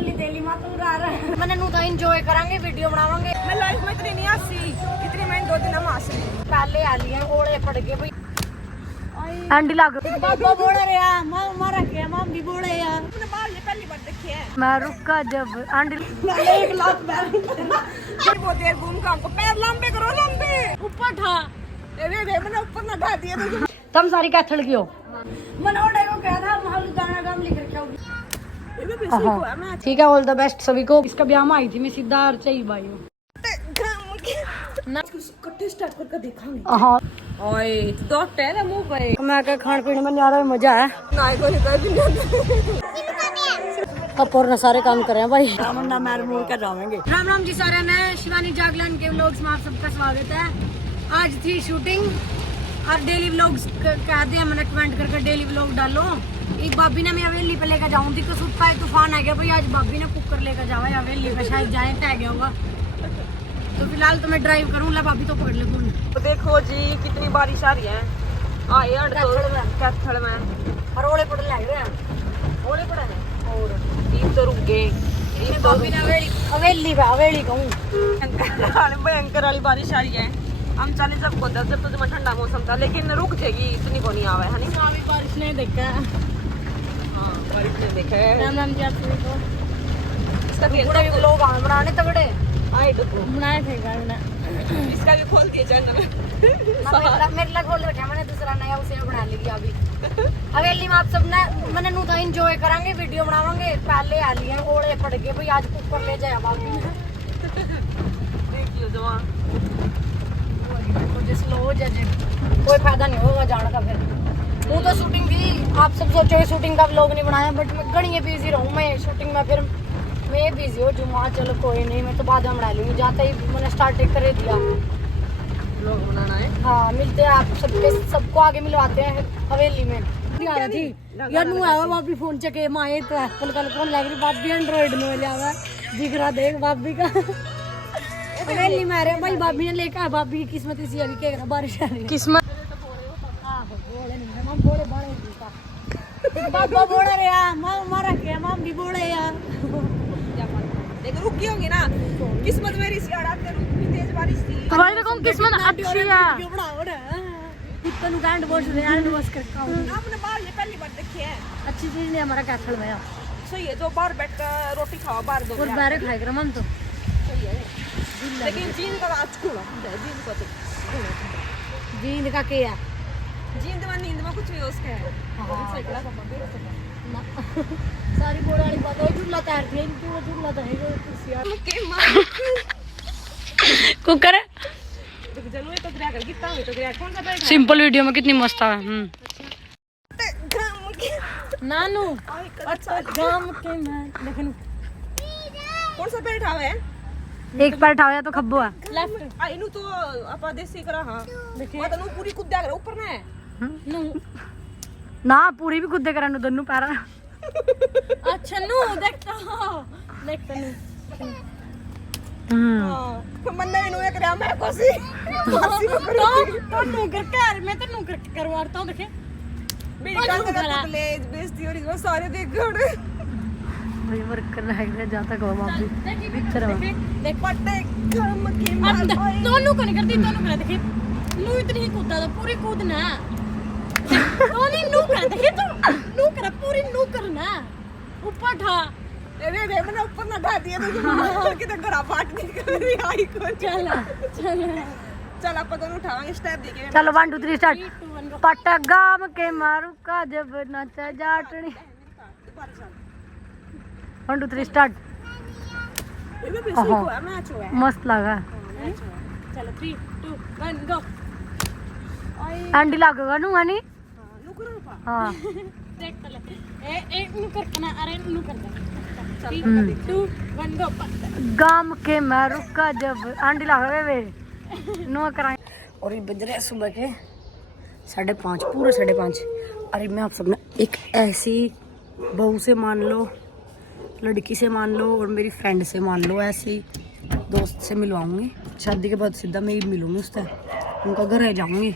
बोली तेली मां तू रा रहा मैंने नु तो एंजॉय करांगे वीडियो बनावांगे। मैं लाइफ में इतनी नहीं हंसी इतनी मैं 2 दिन हम हंस रही पहले आ लिए ओले पड़ गए भाई एंडी लग बाबा बोल रहे हैं मां मारा के मां भी बोले यार अपने बाल ये पहली बार देखे हैं। मैं रुका जब एंडी 1 लाख पैर फिर बहुत देर घूम का हमको पैर लंबे करो लंबे ऊपर था रे मैंने ऊपर ना ढा दिया तो तुम सारी कैथल की हो मनोड़े को कहा था महल गाना गाम लिख रखा होगी। ठीक है ऑल द बेस्ट सभी को। इसका ब्याह में आई थी मैं सिद्धार्थ चाहिए भाई ना कट्टे स्टार्ट करके देखांगे। हां ओए दो टेल मुंह पे मैं क्या खान पीने में न्यारा मजा है ना कोई कर कपूर ने सारे काम करे हैं भाई। रामन्ना मैर मूव कर जाएंगे। राम राम जी सारे मैं शिवानी जागलन के व्लॉग्स में आप सबका स्वागत है। आज थी शूटिंग और डेली व्लॉग्स कहते हैं मैंने कमेंट करके डेली व्लॉग डालो। एक भाभी ने मैं हवेली पे लेकर जाऊँ थी कुछ का तूफान आ गया भाई। आज भाभी ने कुकर लेकर जावा हवेली पे शायद जाए तय गया होगा तो फिलहाल तो मैं ड्राइव करूँ ला भाभी तो पकड़ ले फोन। तो देखो जी कितनी बारिश आ रही है आए कैथल में और ओले पड़ लग रहे हैं ओले पड़ा है और ईद तो रुक गए भाभी ने हवेली पे हवेली कहूँ भयंकर वाली बारिश आ रही है। हम चले जब उधर जब तो ठंडा मौसम था लेकिन रुक जाएगी इतनी को नहीं आवा है नहीं अभी बारिश नहीं देखा है। हाँ बारिश ने देखा है। राम राम जी आप सभी को। इसका भी बड़े लोग आए बनाने तगड़े आए डब्बू बनाए थे गाने इसका भी खोल दिया चैनल मेरे लग खोल रखा मैंने दूसरा नया उसे बना लिया अभी हवेली में आप सब ने मैंने नु तो एंजॉय करांगे वीडियो बनावांगे। पहले आ लिए ओले पड़ गए भाई आज कुकर ले जाए भाभी ने देख लो जवान मुझे स्लो हो जाए कोई फायदा नहीं होगा जाने का। फिर वो तो शूटिंग थी आप सब सोचो शूटिंग का व्लॉग नहीं बनाया बट मैं घड़ी बिजी रहूँ मैं शूटिंग में। फिर मैं बिजी हो जुमा चलो कोई नहीं मैं तो बाद में बना लूँगी जाते ही मैंने स्टार्ट कर दिया व्लॉग बनाना है। हाँ मिलते हैं आप सबको आगे मिलवाते हैं हवेली में। थी यार नु आवा भाभी फोन चके माए तो एप्पल का फोन लग रही भाभी एंड्रॉइड नो ले आवा दिख रहा देख भाभी का हवेली में आ रहे भाई भाभी ने लेकर भाभी की किस्मत इसी अभी क्या बारिश आ रही है किस्मत बाबा बोल रहे हैं मां मारा के मां भी बोले यार देखो रुकी होगी ना किस्मत मेरी सी आड़ाते रुक भी तेज बारिश थी भाई देखो किस्मत अच्छी है इतना गांड वॉश दे एंड वॉश करता हूं आपने बाहर ये पहली बार देखे हैं। अच्छी चीज नहीं हमारा कैथल में सही है जो बाहर बैठ कर रोटी खाओ बाहर दो और बाहर खाएगा मन तो सही है लेकिन जींद का आज कूड़ा जींद को तो जींद का क्या जींद में नींद में कुछ भी उसका है सारी बोल वाली बात है झूला तैयार थी क्यों झूला तो है यार के मार कुकर चलो ये तो ग्रह कर कितना हुई तो ग्रह कौन सा बैठा सिंपल वीडियो में कितनी मस्त है नानू अच्छा गाम के मैं लेकिन कौन सा बैठा हुआ है एक पैर उठाया तो खब्बो है लेफ्ट आई नु तो आपा देसी करा हां देखिए तो नु पूरी कूद कर ऊपर ना है नु ना पूरी भी कूदे करन दोनों पैर अच्छा नु देखता नु हां मन्ने नु एक रहा मैं कोसी तो नु कर मैं तो नु करवाता हूं देखे मेरी गाल का ले बेइज्जती हो रही है सारे देख भाई वर्क कर रहा है जाता को वापस भीतर देख पट्टे गम के मार दोनों को नहीं करती दोनों कर देखे नु इतनी ही कूदा तो पूरी कूदना दोनों नु कर देखे तो नु कर पूरी नु करना ऊपर ठा रे मैंने ऊपर ना ढा दिया तो कि तो घरा फाट निकल रही आई को चल आप दोनों उठावांगे स्टेप देके चलो 1 2 3 स्टार्ट पटक गाम के मारू का जब नचा जाटनी 1 2 3 स्टार्ट मस्त लगा चलो 3 2 1 गो एंडी लगेगा नु हनी नु करो पा हां देख ले ए नु कर ना अरे नु कर दे 3 2 1 गो गाम के मारू का जब एंडी लगे वे नो कराए और ये बज रहे सुबह के 5:30 पूरे 5:30। अरे मैं आप सब ना एक ऐसी बहू से मान लो लड़की से मान लो और मेरी फ्रेंड से मान लो ऐसी दोस्त से मिलवाऊंगी। शादी के बाद सीधा मैं ही मिलूंगी उससे उनका घर रह जाऊंगी।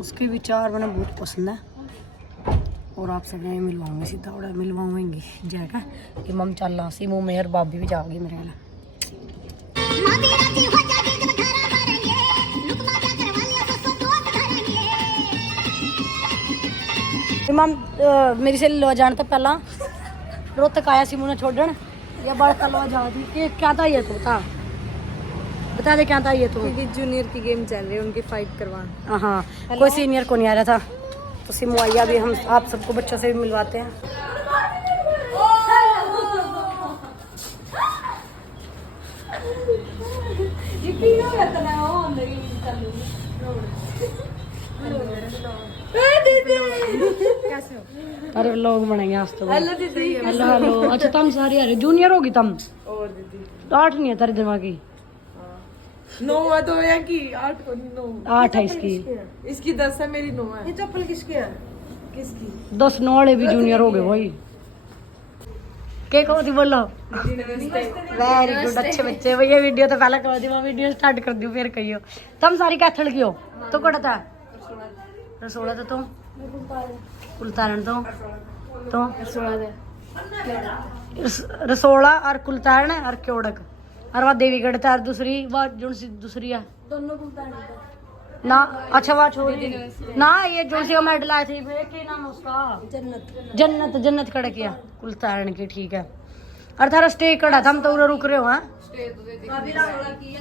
उसके विचार मैंने बहुत पसंद है और आप सब मिलवाऊंगी सीधा और मिलवाऊंगी जाएगा कि मम चल सी मुँह मेहर भाभी भी जाओगी मेरे वाला मम मेरी से लो जाने तो पहला रोहतक आया सी मुझे छोड़न या बड़ा लो जा दी कि क्या था ये तो था बता दे क्या था ये तो क्योंकि जूनियर की गेम चल रही है उनकी फाइट करवाना। हाँ कोई सीनियर को नहीं आ रहा था तो सिमुआइया भी हम आप सबको बच्चों से भी मिलवाते हैं। अरे लोग बनेंगे आज तो। हेलो दीदी। Hello hello. अच्छा तुम सारी आ रहे जूनियर होगी तुम और दीदी 8 नहीं है तेरे दिमाग की 9 है तो या की 8 को 9 8 है इसकी इसकी 10 है मेरी 9 है। ये चप्पल किसकी है किसकी 10 9 वाले भी जूनियर हो गए भाई के कहो थी बोलो वेरी गुड अच्छे बच्चे भैया वीडियो तो पहले कहो थी मैं वीडियो स्टार्ट कर दूं फिर कहियो तुम सारी कैथल की हो तो कड़ा था रसोड़ा तो तुम कुलतारण तो रसोड़ा और कुलतारण और क्योड़क और वह देवीगढ़ था और दूसरी वह जो दूसरी है दोनों कुलतारण ना अच्छा वह छोड़ी ना ये जो सी मेडल आए थे क्या नाम है उसका जन्नत कड़ा किया कुलतारण की ठीक है और थारा स्टे कड़ा था हम तो उधर रुक रहे हो हैं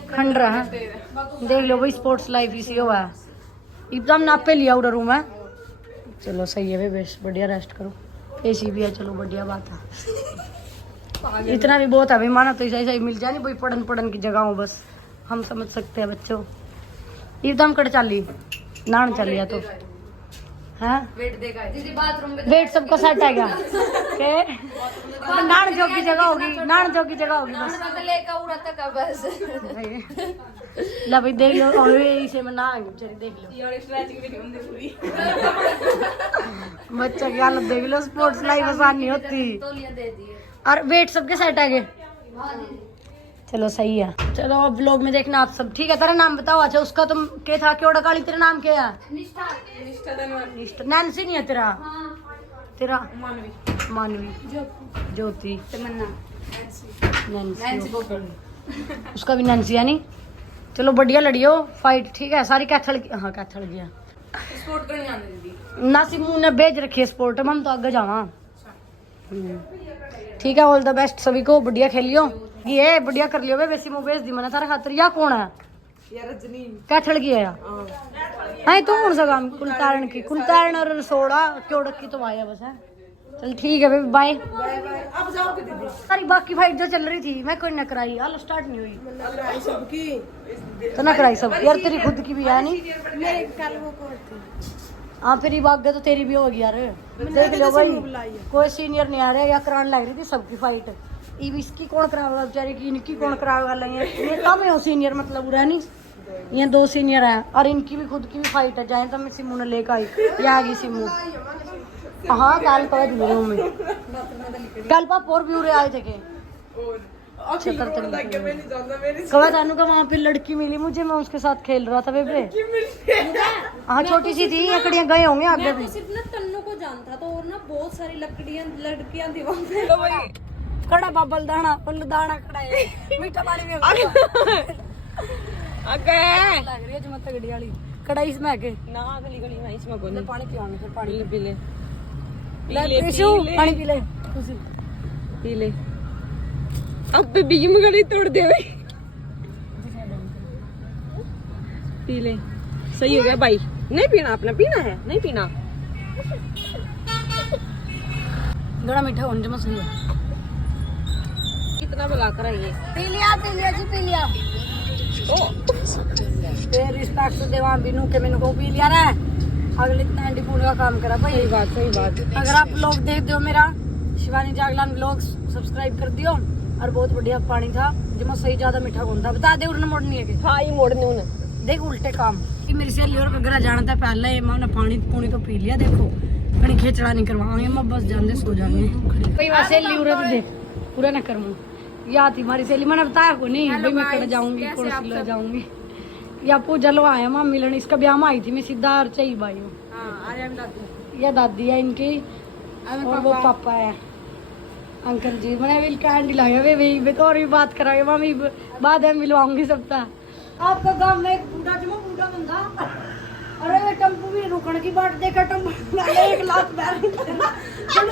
खंडरा है देख लो भाई स्पोर्ट्स लाइफ इसी हुआ है एकदम नापे लिया उधर रूम है चलो सही है भाई बेश बढ़िया रेस्ट करो एसी भी है चलो बढ़िया बात है इतना भी बहुत है भाई माना तो ऐसा ही मिल जाए नहीं भाई पढ़न की जगह हो बस हम समझ सकते हैं बच्चों एकदम कट चाली नान चल लिया तो हाँ वेट सबको सेट है क्या नान जोग की जगह होगी बस ला भाई देख लो और इसे में ना आएंगे बेचारी देख लो बच्चा की हालत देख लो स्पोर्ट्स लाइफ आसान नहीं होती और वेट सबके सेट है चलो सही है चलो अब व्लॉग में देखना आप सब ठीक है तेरा नाम बताओ अच्छा उसका तुम क्या था क्यों काली तेरा नाम क्या है निष्ठा नैन्सी नहीं है तेरा मानवी ज्योति नैन्सी उसका भी नैन्सी है नहीं चलो बढ़िया लड़ियो फाइट ठीक है सारी कैथल गया स्पोर्ट करने जाने दीदी ना सिमू ने भेज रखी है स्पोर्ट हम तो आगे जावा ठीक है ऑल द बेस्ट सभी को बढ़िया खेलियो ये बढ़िया कर लियो वैसे मुँह भेज दी मैंने तारा खातर या कौन है रजनी कैथल की है हाँ तो कौन सा काम कुलतारण और रसोड़ा क्योड़क की तो आया बस है चल ठीक है बाय अब जाओ के दीदी सारी बाकी फाइट जो चल रही थी मैं कोई न कराई हाल स्टार्ट नहीं हुई सबकी तो ना कराई सब यार तेरी खुद की भी है नहीं मेरे कल वो करती हाँ फिर ये बात तो तेरी भी होगी यार देख लो भाई कोई सीनियर नहीं आ रहा या कराने लग रही थी सबकी फाइट इसकी कौन करावेगा बेचारे की इनकी कौन करावेगा ये कम है सीनियर मतलब बुरा नहीं ये 2 सीनियर हैं और इनकी भी खुद की भी फाइट है जाए तो मैं सिमू ने लेकर आई या आ गई सिमू हाँ कल कह मेरे रूम में कल पाप और भी उरे आए थे कवा जानू का वहाँ पे लड़की मिली मुझे मैं उसके साथ खेल रहा था बेबे हाँ छोटी सी थी लकड़ियाँ गए होंगे आगे भी सिर्फ ना तन्नू को जानता तो और ना बहुत सारी लड़कियां थी वहाँ पे कड़ा बाबल दाना फुल दाना कड़ा है मीठा पानी में आगे लग रही है जो मत गड़ी वाली कड़ाई इसमें आके ना गली में इसमें कोई पानी पिवाने फिर पानी पी ले पानी पी ले पी ले अब बेबी की गली तोड़ दे भाई पी ले सही हो गया भाई नहीं पीना अपना पीना है नहीं पीना बड़ा मीठा होने जमा सही है कितना बुला कर आई पी लिया जी पी लिया फिर रिस्पेक्ट से देवा बिनू के मैंने को पी लिया रे अगले इतना पूरे का काम करा भाई सही बात अगर आप लोग देख दो मेरा शिवानी जागलान व्लॉग सब्सक्राइब कर दियो और बहुत बढ़िया पानी था जमा सही ज्यादा मीठा कौन था बता दे उन्हें मोड़नी है हाँ ये मोड़ने उन्हें देख उल्टे काम कि मेरी सहेली और घर जाना था पहले ही मैंने पानी तो पी लिया देखो कहीं खिचड़ा नहीं करवाएंगे मैं बस जाने सो जाएंगे भाई मैं सहेली उरे तो देख पूरा ना करूँ या थी हमारी सहेली मैंने बताया को नहीं भाई मैं कर जाऊंगी कौन सी ले जाऊंगी या पूजा लो आया माँ मिलन इसका ब्याह में आई थी मैं सीधा चाहिए भाई ये दादी है इनकी और वो पापा है अंकल जी। मैंने भी कैंडी लाया वे वही और भी बात कराएंगे मम्मी बाद में मिलवाऊंगी सबका। आपका गांव में एक बूढ़ा जमा बूढ़ा बंदा अरे टेम्पू भी रुकने की बात देखा टेम्पू 1 लाख बैल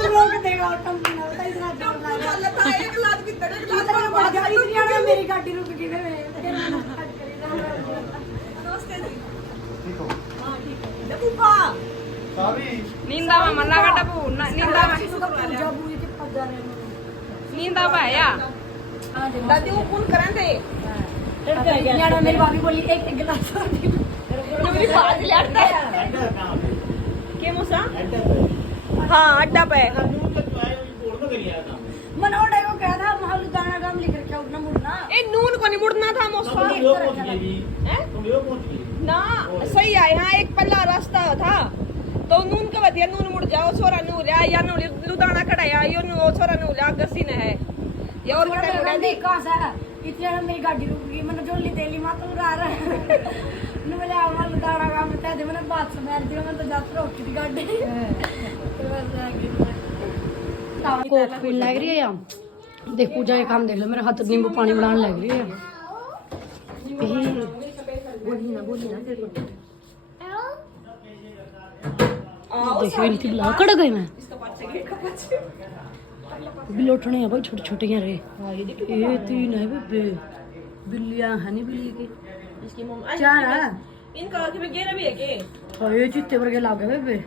रोक देगा टेम्पू ना इतना वाला था 1 लाख भी तड़क इतनी मेरी गाड़ी रुक गई नमस्ते जी ठीक हो हां ठीक है देखो पा सावी नींदा में मन्ना का टपू नींदा में नींदा में आया दादी वो फोन करें थे यार मेरी भाभी बोली एक गिलास मेरी बात ले आता है के मोसा हां अड्डा पे मनोड़े को कहा था महल दाना गाम लिख रखा उठना मुड़ना ए नून को नहीं मुड़ना था मोसा ना सही है यहाँ एक पल्ला रास्ता था तो नून के बतिया नून मुड़ जाओ छोरा नू लिया या नू लुदाना खड़ाया यो नू छोरा नू लिया गसी ने है ये और बड़ा मुड़ा देख कहां से है इतने मेरी गाड़ी रुक गई मैंने जोली तेली मां तो उड़ा रहा है नु बोले आवा लुदाना गाम बता दे मैंने बात समझ दी मैं तो जात रोक की गाड़ी को पीन लग रही है यार देख पूजा के काम देख लो मेरे हाथ नींबू पानी बनाने लग रही है बोली ना देखो इनकी बुला कड़ गई मैं बिलोटने हैं भाई छोटे छोटे हैं रे ये 3 है बेबे बिल्लियां है नहीं बिल्ली की इसकी मम 4 है इनका के में गेरा भी है के हां ये चित्ते वर्गे लाग गए बेबे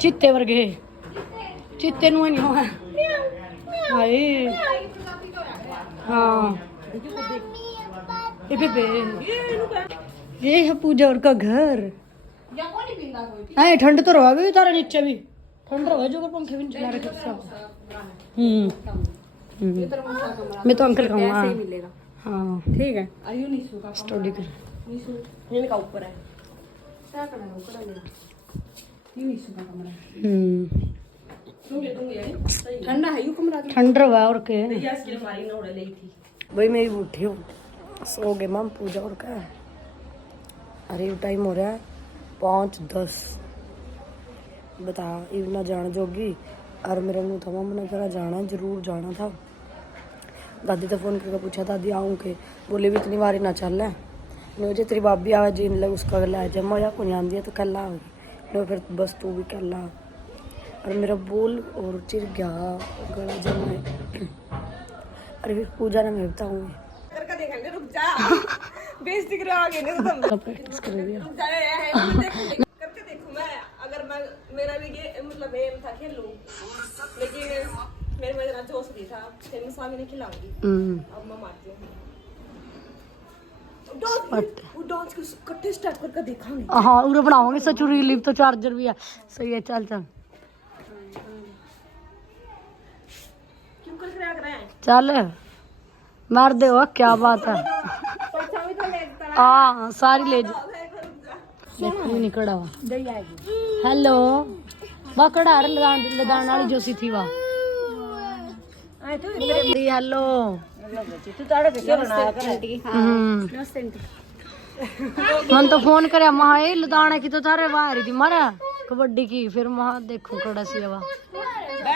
चित्ते वर्गे चित्ते नु नहीं हुआ हाय हां ये बेबे ये है पूजा और का घर नहीं ठंड तो रहा भी तारा नीचे भी ठंड रहा जो पंखे भी चला रखे सब मैं तो अंकल कहूँगा ऐसे ही मिलेगा हाँ ठीक है आयु नीसू का स्टडी कर नीसू इनका ऊपर है क्या करना है ऊपर मेरा ये नीसू का कमरा ठंडा है यू कमरा ठंड रहा और के यस के हमारी नोड़ ले थी भाई मैं उठी हूँ सो गए मम पूजा और का अरे टाइम हो रहा है 5:10 बता इवना जान जोगी और मेरे मुँह था मम्मा ने कहा जाना जरूर जाना था। दादी तो फ़ोन करके पूछा दादी आऊँ के बोले भी इतनी बारी ना चल है मुझे तेरी भाभी आवे जीन लग उसका गला है जब मजा को नहीं आती है तो कल आओगी फिर बस तू भी कल आ और मेरा बोल और चिर गया गला जमा अरे फिर पूजा ने मैं बताऊँगी करके देखेंगे रुक जा बेइज्जती करो आगे नहीं तो तुम प्रैक्टिस कर रही है रुक जा है करके देखूं मैं अगर मैं मेरा भी ये मतलब एम था खेलूं लेकिन मेरे में इतना जोश नहीं था फिर मैं स्वामी ने खिलाऊंगी अब मैं मारती हूं वो डांस को इकट्ठे स्टार्ट करके देखांगे हाँ उरे बनाओगे सच रिलीव तो चार्जर भी है सही है चल चल क्यों कर रहे हैं चल मार दे वो क्या बात है पैसा भी तो लेता हाँ सारी ले जा देखो नहीं कड़ा हुआ हेलो वाह कड़ा लदान वाली जोशी थी वाह हेलो तू ताड़े पे बनाया कर आंटी नमस्ते मन तो फोन करे महा ये लदाने की तो थारे बाहर थी मारा कबड्डी की फिर महा देखो कड़ा सी हवा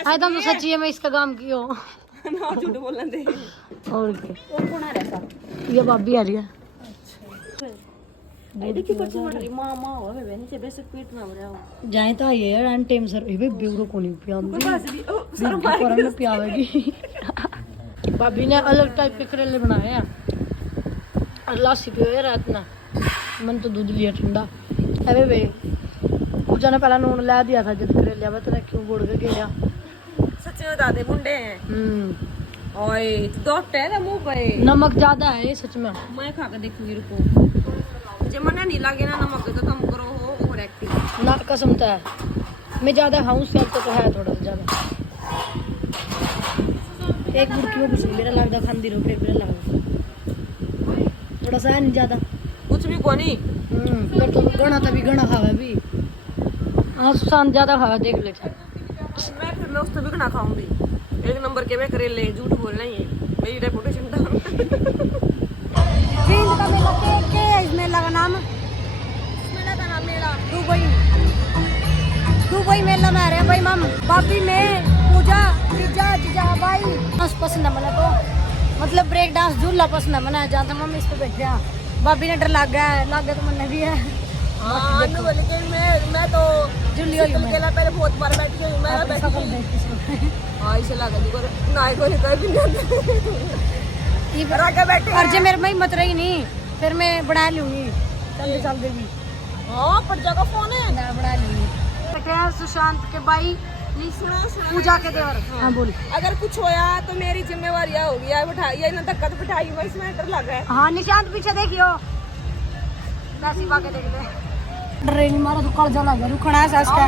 आई तो सच्ची है मैं इसका काम की हो ना झूठ बोलने दे और क्या और कौन आ रहा है ये भाभी आ रही है देखिए कुछ मोटी मामा हो बे नीचे बेसिक पेट में हो रहा हो जाए तो आइए यार एंड टाइम सर ये ब्यूरो को नहीं पियाऊंगी सर पर में पियावेगी भाभी ने अलग टाइप के करेले बनाए हैं और लस्सी पियो रात ना मन तो दूध लिया ठंडा अबे बे पूजा ने पहला नून ला दिया था जब करेले अब तो क्यों बोल के गया सच में दादे मुंडे हैं ओए तो टेरा मुंह पे नमक ज्यादा है ये सच में मैं खा के देखूंगी रुको मुझे मना नहीं लगे ना नमक तो कम करो हो ओवर एक्टिंग ना कसम है मैं ज्यादा खाऊं उससे तो है थोड़ा सा ज्यादा एक मुर्गी को कुछ मेरा लगता खांदी रहो फिर मेरा लगता थोड़ा सा है नहीं ज्यादा कुछ भी कोनी फिर तो गणा तभी गणा खावे भी हाँ सुशांत ज्यादा खावा देख ले मैं उस तभी ना खाऊंगी 1 नंबर के मैं करेले झूठ बोल रही है मेरी रेपुटेशन डाउन जींद का मेला के इस मेला का नाम मेरा का नाम मेरा दुबई भाई मेला में आ रहे हैं भाई मम भाभी में पूजा जीजा जीजा भाई डांस पसंद है मैंने तो मतलब ब्रेक डांस झूला पसंद है मैंने जहाँ तक मम्मी इस पे बैठे हैं भाभी ने डर लग गया तो मैंने भी है हाँ लेकिन मैं तो झूली हुई मैं पहले बहुत बार बैठी हूँ मैं बैठी हाँ इसे लगा नाई को निकल भी नहीं बैठे और जो मेरे में हिम्मत रही नहीं फिर मैं बना लूंगी चल देगी हाँ पर जगह फोन है मैं बना लूंगी सुशांत के भाई सुना पूजा के देवर हाँ बोल अगर कुछ होया तो मेरी जिम्मेवारी होगी यार बिठाई ना धक्का तो बिठाई मैं इसमें डर लगा है हाँ निशांत पीछे देखियो वैसी बात देखते डरे नहीं मारा तो कर्जा लग गया रुकना है इसका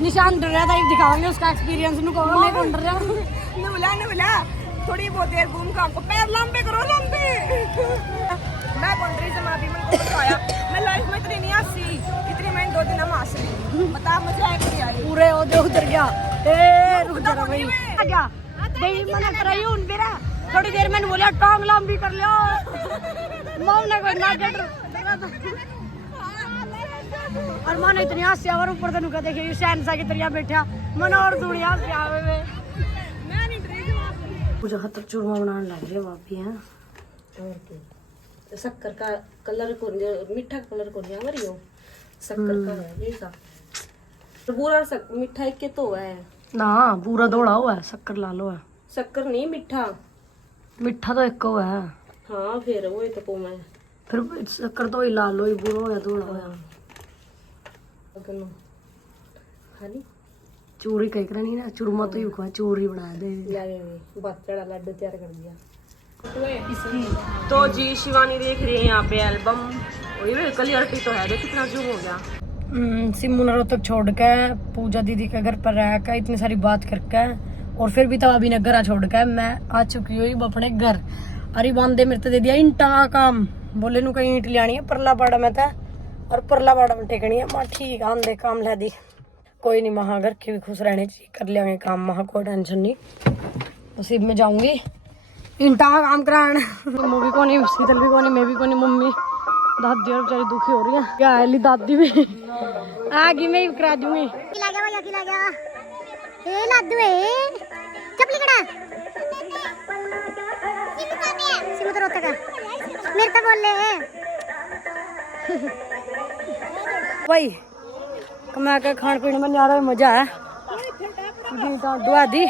निशांत डर रहा था एक दिखाएंगे उसका एक्सपीरियंस नु कहो मैं कौन डर रहा नवला थोड़ी बहुत देर घूम का आपको पैर लंबे करो लंबे मैं कौन रही से माफी मन को बताया मैं लाइफ में इतनी नहीं हंसी इतनी मैं 2 दिन हम हंस रही बता मजा आया कि यार पूरे ओ दे उधर गया ए रुक जा भाई आ गया देवी मना कराई उन मेरा थोड़ी देर मैंने बोला टांग लंबी कर लियो मौन ना कोई ना डर और मन इतनी हंसी और ऊपर तनु का देखिए हुसैन सा की तरह बैठा मन और दुनिया से आवे में मैं नहीं डरी पूजा खतर चूरमा बनाने लग रही है भाभी हैं और क्या शक्कर का कलर को मीठा कलर को नहीं आ रही हो शक्कर का है ये सा तो पूरा मीठा एक के तो है ना पूरा दौड़ा हुआ है शक्कर लालो है शक्कर नहीं मीठा मिठा तो एक हुआ है हाँ फिर वो तो को मैं फिर शक्कर तो ही लालो ही बुरा होया दौड़ा होया खाली चूरी कह कर नहीं ना चूरमा तो ही चूरी बना दे लगे बच्चा लड्डू तैयार कर दिया तो जी शिवानी देख रही है यहाँ पे एल्बम क्लियरिटी तो है देख कितना जूम हो गया सिमू नरो तक छोड़ के पूजा दीदी के घर पर रह कर इतनी सारी बात करके और फिर भी तब अभी ने घर छोड़ के मैं आ चुकी हुई अपने घर अरे बांधे मेरे तो दे दिया ईंटा का काम बोले नु कहीं ईंट लियानी है परला बाड़ा में था और परला बाड़ा में टेकनी है मां ठीक आंदे काम ला दी कोई नहीं महा घर के भी खुश रहने चाहिए कर लेंगे काम महा कोई टेंशन नहीं उसी में जाऊंगी ईंटा का काम कराने मूवी को नहीं शीतल भी को नहीं मैं भी को नहीं मम्मी दादी और बेचारी दुखी हो रही है क्या है ली दादी भी आगे मैं ही करा दूंगी खिला गया ए लाडू ए चपली कड़ा सिमू तो रोता का मेरे तो बोल ले भाई कमा के खान पीने में न्यारा मजा है दुआ दी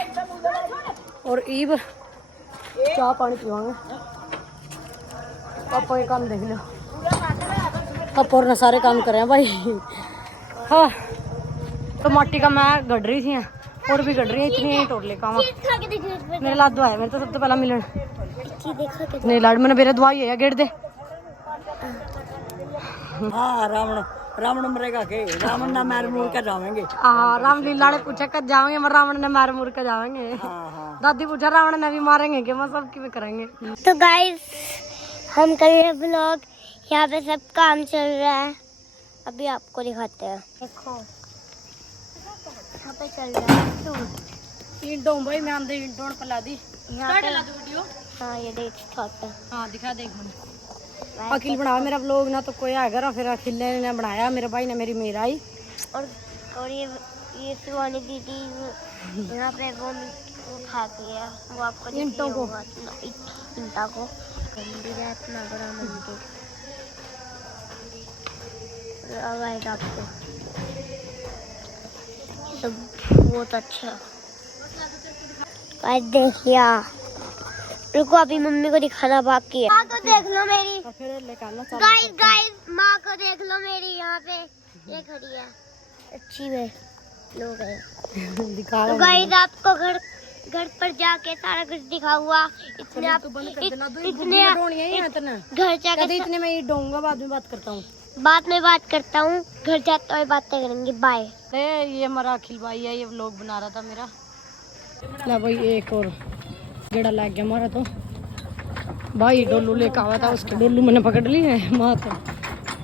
और ईब चाह पानी पीवांगे पापा के काम देख लो पापा और सारे काम कर रहे हैं भाई हाँ तो माटी का मैं गढ़ रही थी और भी गढ़ रही है इतनी टोटले काम मेरे लाद दुआ है मैंने तो सबसे पहला मिलन नहीं लाड मैंने मेरे दुआ है गेट दे हाँ रावण मरेगा के रावण ना मार मुर के जाएंगे हाँ रामलीला ने पूछा कब जाएंगे मैं रावण ने मार मुर के जाएंगे दादी पूछा रावण ने भी मारेंगे कि मैं सब की भी करेंगे तो गाइस हम कर रहे हैं ब्लॉग यहाँ पे सब काम चल रहा है अभी आपको दिखाते हैं देखो यहाँ पे चल रहा है ईंटों भाई मैं आंधे ईंटों पर ला दी यहाँ पे वीडियो हाँ ये देख छोटा हाँ दिखा दे अखिल बना मेरा व्लॉग ना तो कोई आएगा फिर अखिल ने बनाया मेरे भाई ने मेरी मेरा आई और ये शिवानी दीदी यहाँ पे वो खा गया वो आपको ईंटों को ईंटा को मंदिर है इतना बड़ा मंदिर आएगा आपको सब बहुत अच्छा देखिए रुको अभी मम्मी को दिखाना बाकी है माँ को देख लो मेरी गाइस माँ को देख लो मेरी यहाँ पे ये खड़ी है अच्छी है लोग है दिखा तो गाइस आपको घर पर जाके सारा कुछ दिखा हुआ इतने आप इतने घर जाके इतने मैं ये डोंगा बाद में बात करता हूँ घर जाते हुए बातें करेंगे बाय ये हमारा अखिल भाई है ये व्लॉग बना रहा था मेरा ना भाई एक और गेड़ा लग गया हमारा तो भाई डोलू लेकर आया था उसके डोलू मैंने पकड़ ली है माँ तो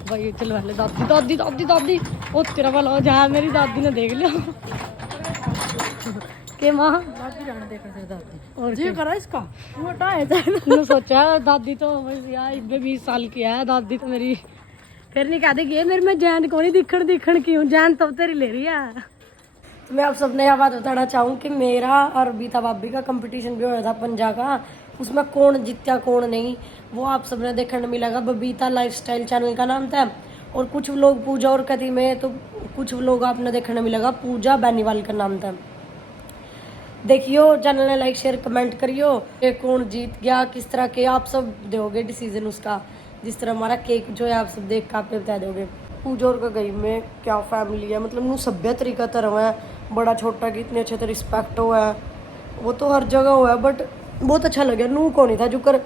भाई चल वाले दादी दादी दादी दादी ओ तेरा वाला हो जा मेरी दादी ने देख लिया के माँ दादी जाने देखा फिर दादी और जी करा इसका मोटा है सोचा दादी तो बस यार 20 साल की है दादी तो मेरी फिर नहीं कहते कि मेरे में जान को नहीं दिखण क्यों जान तो तेरी ले रही है। तो मैं आप सबने यह बात बताना चाहूँ कि मेरा और बीता भाभी का कंपटीशन भी हो रहा था पंजा का, उसमें कौन जीत्या कौन नहीं वो आप सबने देखने मिलेगा। बबीता लाइफस्टाइल चैनल का नाम था, और कुछ लोग पूजा और कति में, तो कुछ लोग आपने देखने मिलेगा पूजा बेनीवाल का नाम था। देखियो चैनल ने लाइक शेयर कमेंट करियो कि कौन जीत गया, किस तरह के आप सब दोगे डिसीजन उसका, जिस तरह हमारा केक जो है आप सब देख कर आपने बता दोगे। पूजा और का गई में क्या फैमिली है, मतलब नू सभ्य तरीका तरह है, बड़ा छोटा की इतने अच्छे से रिस्पेक्ट हुआ है, वो तो हर जगह हुआ है, बट बहुत अच्छा लगे। नू को नहीं था जुकर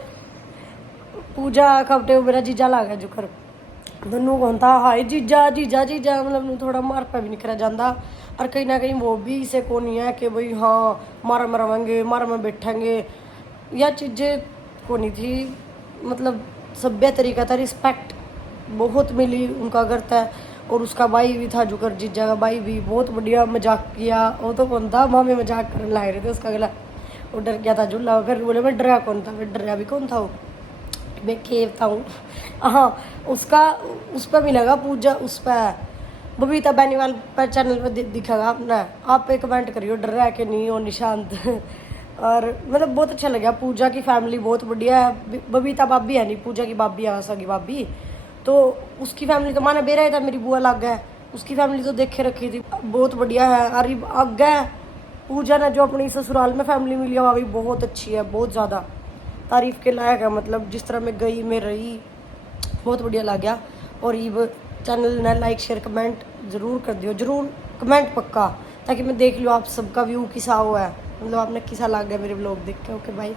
पूजा कपटे मेरा जीजा ला गया जुकर, तो नू कौन था हाय जीजा जीजा जीजा, मतलब नू थोड़ा मार पे भी नहीं करा जाता। और कहीं ना कहीं वो भी इसे को नहीं है कि भाई हाँ मारा मरवाएंगे मारा में बैठेंगे, यह चीज़ें को नहीं थी, मतलब सभ्य तरीका था, रिस्पेक्ट बहुत मिली उनका करता है। और उसका भाई भी था जुकर जीजा का भाई भी बहुत बढ़िया मजाक किया, वो तो कौन था मामे मजाक करने लाए रहे थे उसका गला, वो डर गया था झूला, फिर बोले मैं डरा कौन था, मैं डरा भी कौन था वो, मैं खेलता हूँ। हाँ उसका उस पर मिलेगा पूजा, उस पर बबीता बेनीवाल पर चैनल पर दिखेगा अपना, आप पे कमेंट करियो डर रहा है कि नहीं हो निशांत। और मतलब बहुत अच्छा लगा, पूजा की फैमिली बहुत बढ़िया है, बबीता भाभी है नहीं पूजा की भाभी है सगी भाभी, तो उसकी फैमिली तो माना बेरा था, मेरी बुआ लग गया, उसकी फैमिली तो देखे रखी थी बहुत बढ़िया है। अरे आगे पूजा ने जो अपनी ससुराल में फैमिली मिली है वो भी बहुत अच्छी है, बहुत ज़्यादा तारीफ के लायक है, मतलब जिस तरह मैं गई मैं रही बहुत बढ़िया लग गया। और ये चैनल ने लाइक शेयर कमेंट ज़रूर कर दियो, जरूर कमेंट पक्का, ताकि मैं देख लूँ आप सबका व्यू किसा हुआ है, मतलब आपने किसा लग गया मेरे ब्लॉग देख के। Okay bye.